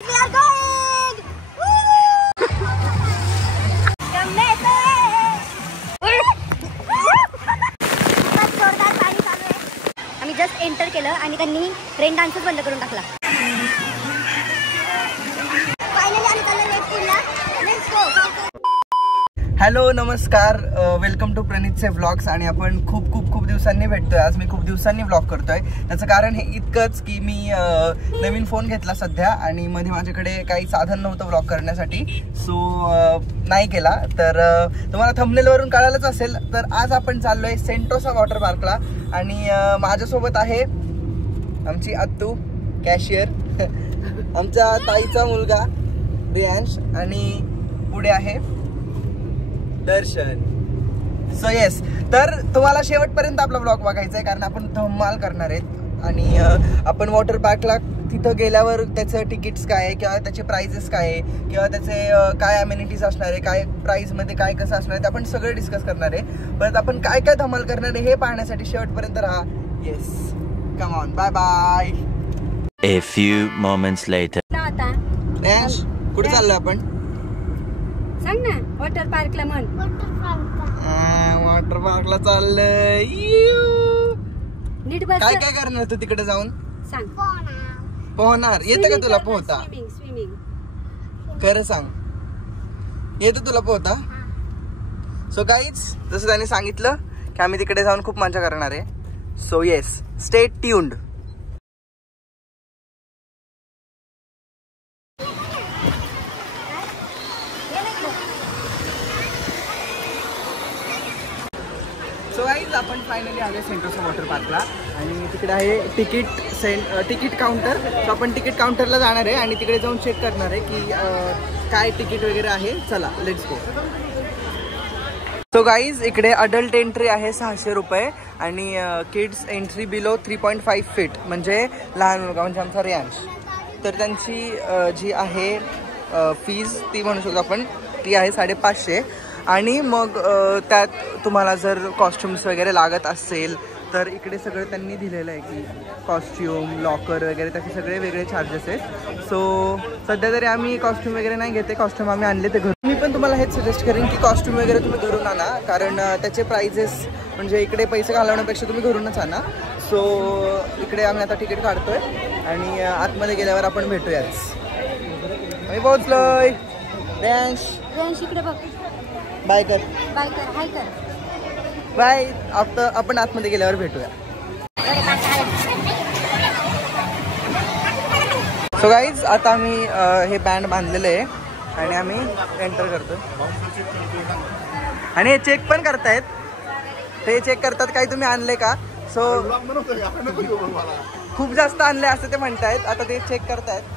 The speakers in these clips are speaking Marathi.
आम्ही जस्ट एंटर केलं आणि त्यांनी रेन डान्सच बंद करून टाकला. हॅलो नमस्कार, वेलकम टू प्रणितचे व्लॉग्स. आणि आपण खूप दिवसांनी भेटतोय. आज मी खूप दिवसांनी व्लॉग करतोय. त्याचं कारण हे इतकंच की मी नवीन फोन घेतला सध्या आणि मध्ये माझ्याकडे काही साधन नव्हतं व्लॉग करण्यासाठी, सो नाही केला. तर तुम्हाला थंबनेलवरून कळालंच असेल. तर आज आपण चाललोय सेंटोसा वॉटर पार्कला आणि माझ्यासोबत आहे आमची अत्तू कॅशियर, आमच्या ताईचा मुलगा रियांश आणि पुढे आहे दर्शन. सो येस, तर तुम्हाला शेवटपर्यंत आपला ब्लॉग बघायचा आहे कारण आपण धमाल करणार आहेत. आणि आपण वॉटर पार्कला तिथं गेल्यावर त्याचं तिकीट्स काय आहे किंवा त्याचे प्राइजेस काय आहे किंवा त्याचे काय अमेनिटीज असणार आहे, काय प्राइसमध्ये काय कसं असणार आहे, ते आपण सगळं डिस्कस करणार आहे. परत आपण काय काय धमाल करणार आहे हे पाहण्यासाठी शेवटपर्यंत राहा. Yes, come on, bye bye. A few moments later. रॅश, कुठे चाललोय आपण? सांग ना. वॉटर पार्कला म्हण. वॉटर पार्कला चाललंय. नीट बस. काय काय करणार तू तिकडे जाऊन? सांग. पोहणार येतं का तुला पोहता? स्विमिंग. खरं सांग, येतं तुला पोहता? सो गाईज, जसं त्याने सांगितलं की आम्ही तिकडे जाऊन खूप मजा करणार आहे. So yes, stay tuned. So guys, आपण फायनली आले सेंटोसा वॉटर पार्कला आणि तिकडे आहे तिकीट काउंटर. सो आपण तिकीट काउंटरला जाणार आहे आणि तिकडे जाऊन चेक करणार आहे की काय तिकीट वगैरे आहे. चला लेट्स गो. सो गाईज, इकडे अडल्ट एंट्री आहे 600 रुपये आणि किड्स एंट्री बिलो 3.5 फीट म्हणजे लहान मुलगा म्हणजे आमचा रियांश. तर त्यांची जी आहे फीज ती म्हणू शकतो आपण, ती आहे 550. आणि मग त्यात तुम्हाला जर कॉस्ट्युम्स वगैरे लागत असेल तर इकडे सगळं त्यांनी दिलेलं आहे की कॉस्ट्युम, लॉकर वगैरे त्याचे सगळे वेगळे चार्जेस आहेत. सो सध्या तरी आम्ही कॉस्ट्युम वगैरे नाही घेते. कॉस्ट्युम आम्ही आणले ते घरून. मी पण तुम्हाला हेच सजेस्ट करेन की कॉस्ट्युम वगैरे तुम्ही घरून आणा कारण त्याचे प्राइजेस म्हणजे इकडे पैसे घालवण्यापेक्षा तुम्ही घरूनच आणा. सो इकडे आम्ही आता तिकीट काढतोय आणि आतमध्ये गेल्यावर आपण भेटूयाच. आम्ही पोहोचलोय. रियांश इकडे बघ. बाय कर. बाय कर. हाय कर. बाय. आता आपण आतमध्ये गेल्यावर भेटूया. सो गाईज, आता आम्ही हे बँड बांधलेलं आहे आणि आम्ही एंटर करतो आणि हे चेक पण करतायत. ते चेक करतात काही तुम्ही आणले का. सो खूप जास्त आणले असं ते म्हणतायत. आता ते चेक करतायत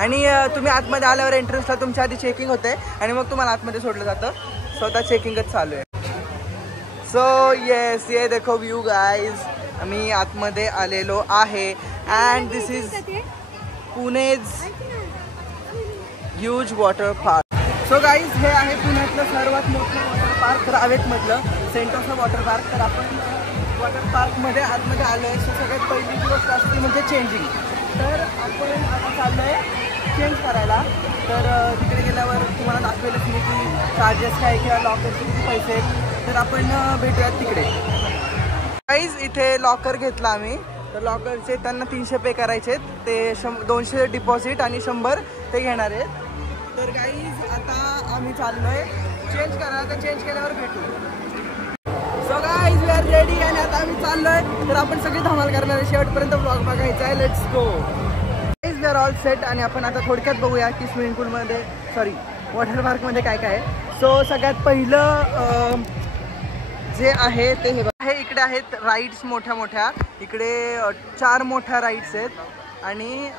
आणि तुम्ही आतमध्ये आल्यावर एंट्रन्सला तुमच्या आधी चेकिंग होते आणि मग तुम्हाला आतमध्ये सोडलं जातं. स्वतः चेकिंगच चालू आहे. सो येस, ये देखो व्यू गाईज, आम्ही आतमध्ये आलेलो आहे and this is Pune's huge water park. So guys, हे आहे पुण्यातलं सर्वात मोठं वॉटर पार्क रावेतमधलं सेंटोसा वॉटर पार्क. तर आपण वॉटर पार्कमध्ये आतमध्ये आलो आहे. सो सगळ्यात पहिली गोष्ट असते म्हणजे चेंजिंग. तर आपण आता चाललो आहे चेंज करायला. तर तिकडे गेल्यावर तुम्हाला दाखवेलच मी की चार्जेस काय किंवा लॉकरचे किती पैसे आहेत. तर आपण भेटूयात तिकडे. गाईज, इथे लॉकर घेतला आम्ही. तर लॉकरचे त्यांना 300 पे करायचे आहेत. ते 200 डिपॉझिट आणि 100 ते घेणार आहेत. तर गाईज, आता आम्ही चाललो आहे चेंज करायला. तर चेंज केल्यावर भेटू. So guys, we are ready आणि आता आम्ही चाललो आहे. तर आपण सगळी धमाल करणार आहे. शेवटपर्यंत ब्लॉग बघायचा आहे. Let's go. We are all set आणि आपण आता थोडक्यात बघूया की स्विमिंग पूलमध्ये वॉटर पार्कमध्ये काय काय आहे. सो सगळ्यात पहिलं जे आहे ते हे आहे. इकडे आहेत राईड्स मोठ्या. इकडे 4 मोठ्या राईड्स आहेत आणि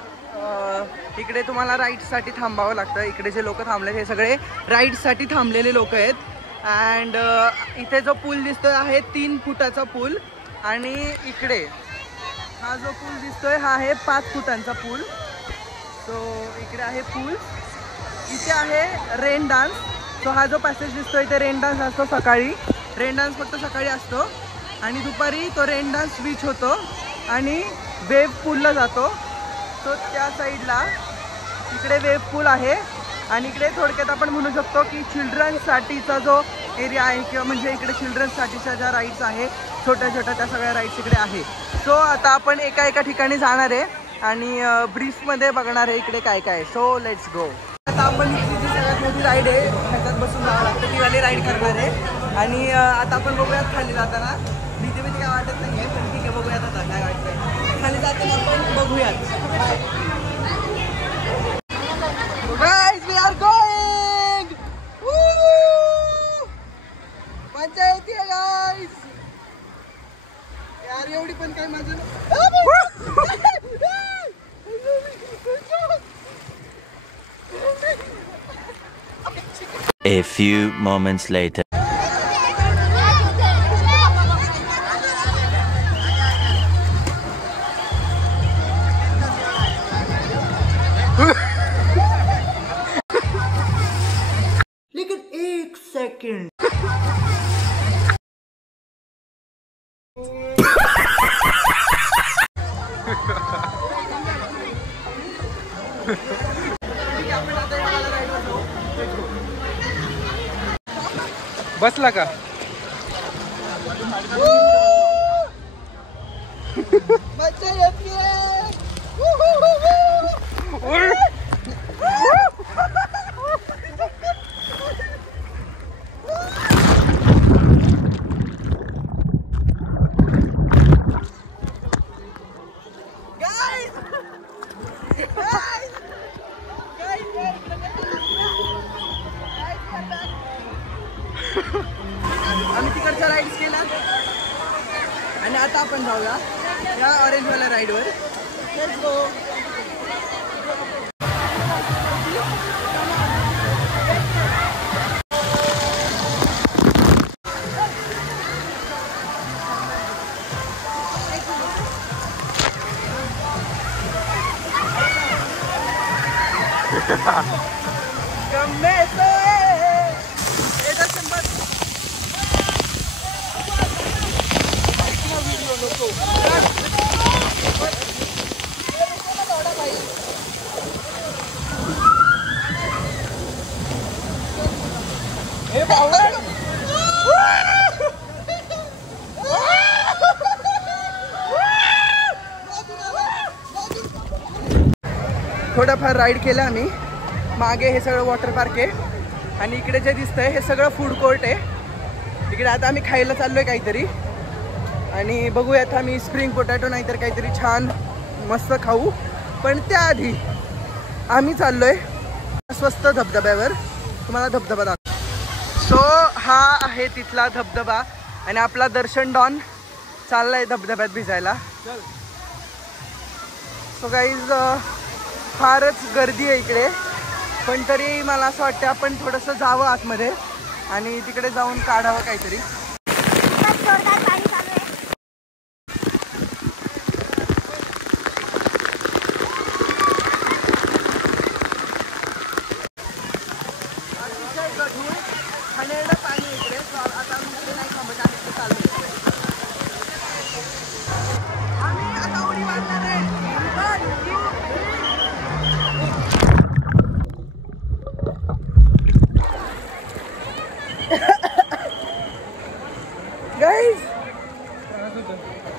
इकडे तुम्हाला राईड्ससाठी थांबावं लागतं. इकडे जे लोक थांबले हे सगळे राईड्ससाठी थांबलेले लोक आहेत. अँड इथे जो पूल दिसतोय आहे 3 फुटाचा पूल आणि इकडे हा जो पूल दिसतोय हा आहे 5 फुटांचा पूल. सो इकडे आहे पूल. इथे आहे रेन डान्स. सो हा जो पॅसेज दिसतोय इथे रेन डान्स असतो सकाळी. रेन डान्स फक्त सकाळी असतो आणि दुपारी तो रेन डान्स स्विच होतो आणि वेव पूलला जातो. सो त्या साईडला इकडे वेव पूल आहे आणि इकडे थोडक्यात आपण म्हणू शकतो की चिल्ड्रन्ससाठीचा जो एरिया आहे किंवा म्हणजे इकडे चिल्ड्रन्ससाठीच्या ज्या राईड्स आहे छोट्या छोट्या त्या सगळ्या राईड्स इकडे आहे. सो आता आपण एका एका ठिकाणी जाणार आहे आणि ब्रीफमध्ये बघणार आहे इकडे काय काय. So let's go. आता आपण इथली जी सगळ्यात मोठी राईड आहे ह्याच्यात बसून जावं लागतं ती वाली राईड करणार आहे आणि आता आपण बघूयात खाली जाताना. भीती काय वाटत नाही आहे पण ठीक आहे बघूयात आता काय वाटतंय. खाली जाताना आपण बघूयात. Guys, we are going! Woo! मजा येते guys. यार एवढी पण काय मजा A few moments later. लेकिन एक सेकंड बसला का? मजा येते. आम्ही तिकडच्या राईड्स केल्या आणि आता आपण जाऊया या ऑरेंजवाल्या राईडवर. Let's go. थोडंफार राईड केलं आम्ही. मागे हे सगळं वॉटर पार्क आहे आणि इकडे जे दिसतंय हे सगळं फूड कोर्ट आहे. इकडे आता आम्ही खायला चाललोय काहीतरी आणि बघूयात आम्ही स्प्रिंग पोटॅटो नाहीतर काहीतरी छान मस्त खाऊ. पण त्याआधी आम्ही चाललोय स्वस्त धबधब्यावर. तुम्हाला धबधबा दाखव. सो हा आहे तिथला धबधबा आणि आपला दर्शन डॉन चाललाय धबधब्यात भिजायला. सो गाईज फारच गर्दी आहे इकडे पण तरी मला असं वाटतं आपण थोडंसं जावं आतमध्ये आणि तिकडे जाऊन काढावं काहीतरी. जोरदार पाणी चालू आहे. अतिशय गढूळ खाण्याचं पाणी इकडे. आता आम्ही इकडे नाही थांबत आम्ही इकडे चालू. आम्ही आता उडी मारणार आहे. गाईज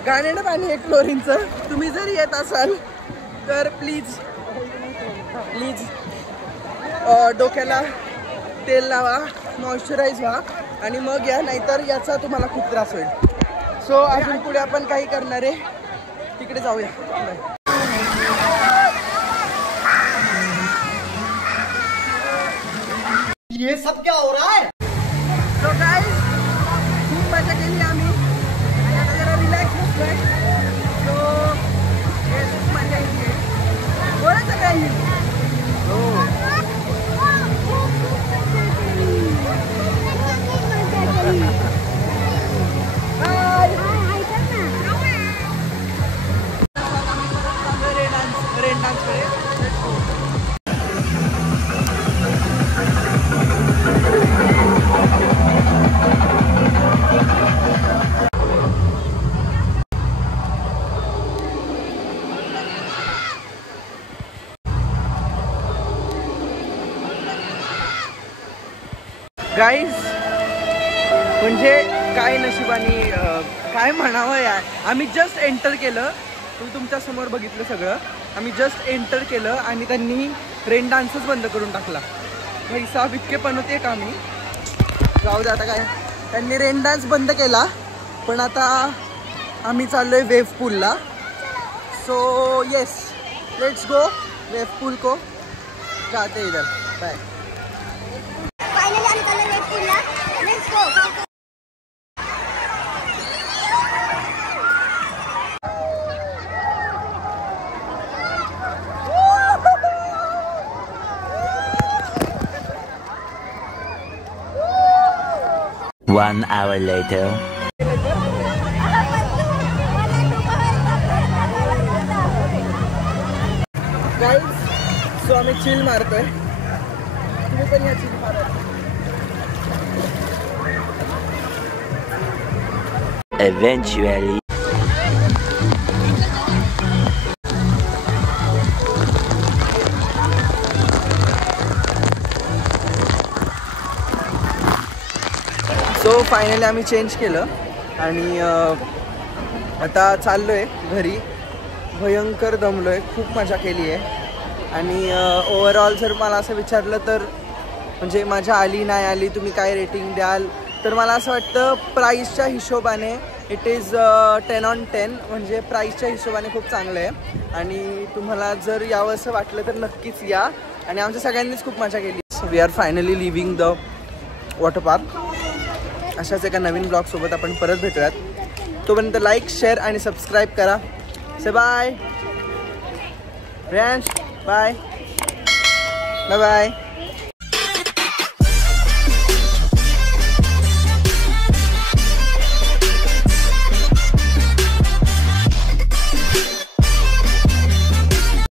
गाण्यानं पाणी आहे क्लोरीनचं. तुम्ही जर येत असाल तर प्लीज डोक्याला तेल लावा, मॉइश्चराईज व्हा आणि मग या, नाहीतर याचा तुम्हाला खूप त्रास होईल. सो अजून पुढे आपण काही करणार आहे तिकडे जाऊया. ये सब क्या हो रहा है? सो गाईज खूप मजा केली आम्ही आणि आता जरा रिलॅक्स होतोय. सो खूप मजा येते. बोलायचं काही हो. रेन डान्सकडे. गाईज म्हणजे काय नशिबाने काय म्हणावं यार. आम्ही जस्ट एंटर केलं, तुम्ही तुमच्या समोर बघितलं सगळं. आम्ही जस्ट एंटर केलं आणि त्यांनी रेन डान्सच बंद करून टाकला. पैसा इतके पण होते का आम्ही जाऊ दे आता काय. त्यांनी रेन डान्स बंद केला पण आता आम्ही चाललोय वेव्ह पूलला. So yes let's go wave pool को जाते इधर. बाय. फायनली आम्ही चाललो वेव्ह पूलला. Let's go. One hour later. Guys so आम्ही चिल मारतोय. तुम्ही पण या चिल मारा. Eventually. सो फायनली आम्ही चेंज केलं आणि आता चाललो आहे घरी. भयंकर दमलो आहे, खूप मजा केली आहे. आणि ओव्हरऑल जर मला असं विचारलं तर म्हणजे मजा आली नाही आली तुम्ही काय रेटिंग द्याल तर मला असं वाटतं प्राईसच्या हिशोबाने इट इज 10 on 10. म्हणजे प्राईसच्या हिशोबाने खूप चांगलं आहे आणि तुम्हाला जर यावं असं वाटलं तर नक्कीच या. आणि आमच्या सगळ्यांनीच खूप मजा केली. So we are finally leaving the water park. अशाच एका नवीन ब्लॉगसोबत आपण परत भेटूयात. तोपर्यंत लाईक शेअर आणि सबस्क्राईब करा. Say bye friends. Bye bye bye.